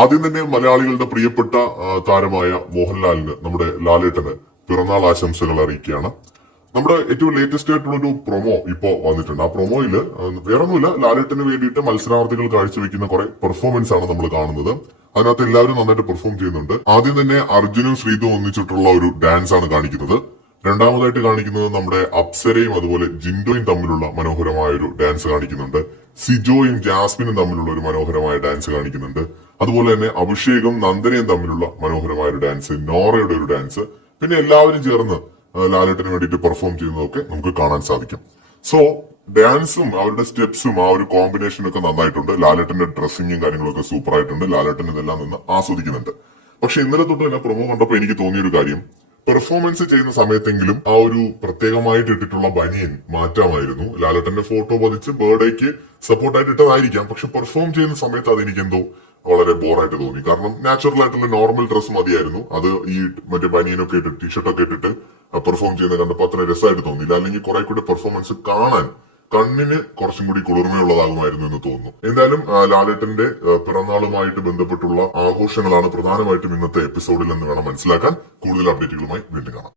ആദ്യം തന്നെ മലയാളികളുടെ പ്രിയപ്പെട്ട താരമായ മോഹൻലാലിന് നമ്മുടെ ലാലേട്ടന് പിറന്നാൾ ആശംസകൾ അറിയിക്കുകയാണ്. നമ്മുടെ ഏറ്റവും ലേറ്റസ്റ്റ് ആയിട്ടുള്ള ഒരു പ്രൊമോ ഇപ്പോ വന്നിട്ടുണ്ട്. ആ പ്രൊമോയിൽ വേറൊന്നുമില്ല ലാലേട്ടന് വേണ്ടിയിട്ട് മത്സരാർത്ഥികൾ കാഴ്ചവെക്കുന്ന കുറെ പെർഫോമൻസ് ആണ് നമ്മൾ കാണുന്നത്. അതിനകത്ത് എല്ലാവരും നന്നായിട്ട് പെർഫോം ചെയ്യുന്നുണ്ട്. ആദ്യം തന്നെ അർജുനും ശ്രീതും ഒന്നിച്ചിട്ടുള്ള ഒരു ഡാൻസ് ആണ് കാണിക്കുന്നത്. രണ്ടാമതായിട്ട് കാണിക്കുന്നത് നമ്മുടെ അപ്സരയും അതുപോലെ ജിൻഡോയും തമ്മിലുള്ള മനോഹരമായ ഒരു ഡാൻസ് കാണിക്കുന്നുണ്ട്. സിജോയും ജാസ്മിനും തമ്മിലുള്ള ഒരു മനോഹരമായ ഡാൻസ് കാണിക്കുന്നുണ്ട്. അതുപോലെ തന്നെ അഭിഷേകും നന്ദനയും തമ്മിലുള്ള മനോഹരമായ ഒരു ഡാൻസ് നോറയുടെ ഒരു ഡാൻസ് പിന്നെ എല്ലാവരും ചേർന്ന് ലാലേട്ടന് വേണ്ടിയിട്ട് പെർഫോം ചെയ്യുന്നതൊക്കെ നമുക്ക് കാണാൻ സാധിക്കും. സോ ഡാൻസും അവരുടെ സ്റ്റെപ്സും ആ ഒരു കോമ്പിനേഷനും ഒക്കെ നന്നായിട്ടുണ്ട്. ലാലേട്ടന്റെ ഡ്രസ്സിങ്ങും കാര്യങ്ങളൊക്കെ സൂപ്പർ ആയിട്ടുണ്ട്. ലാലേട്ടൻ ഇതെല്ലാം നിന്ന് ആസ്വദിക്കുന്നുണ്ട്. പക്ഷെ ഇന്നലെ തൊട്ട് തന്നെ പ്രൊമോ കണ്ടപ്പോൾ എനിക്ക് തോന്നിയൊരു കാര്യം. പെർഫോമൻസ് ചെയ്യുന്ന സമയത്തെങ്കിലും ആ ഒരു പ്രത്യേകമായിട്ട് ഇട്ടിട്ടുള്ള ബനിയൻ മാറ്റാമായിരുന്നു. ലാലേട്ടന്റെ ഫോട്ടോ പതിച്ച് ബർത്ത്ഡേക്ക് സപ്പോർട്ടായിട്ട് ഇട്ടതായിരിക്കാം. പക്ഷെ പെർഫോം ചെയ്യുന്ന സമയത്ത് അതെനിക്ക് എന്തോ വളരെ ബോറായിട്ട് തോന്നി. കാരണം നാച്ചുറൽ ആയിട്ടുള്ള നോർമൽ ഡ്രസ്സ് മതിയായിരുന്നു. അത് ഈ മറ്റേ ബനിയനൊക്കെ ഇട്ട് ടീഷർട്ടൊക്കെ ഇട്ടിട്ട് പെർഫോം ചെയ്യുന്ന കണ്ടപ്പോൾ അത്ര രസമായിട്ട് തോന്നിയില്ല. അല്ലെങ്കിൽ കുറെ കൂടി പെർഫോമൻസ് കാണാൻ കണ്ണിന് കുറച്ചും കൂടി കുളിർമയുള്ളതാകുമായിരുന്നു എന്ന് തോന്നുന്നു. എന്തായാലും ലാലേട്ടന്റെ പിറന്നാളുമായിട്ട് ബന്ധപ്പെട്ടുള്ള ആഘോഷങ്ങളാണ് പ്രധാനമായിട്ടും ഇന്നത്തെ എപ്പിസോഡിൽ എന്ന് വേണം മനസ്സിലാക്കാൻ. കൂടുതൽ അപ്ഡേറ്റുകളുമായി വീണ്ടും കാണാം.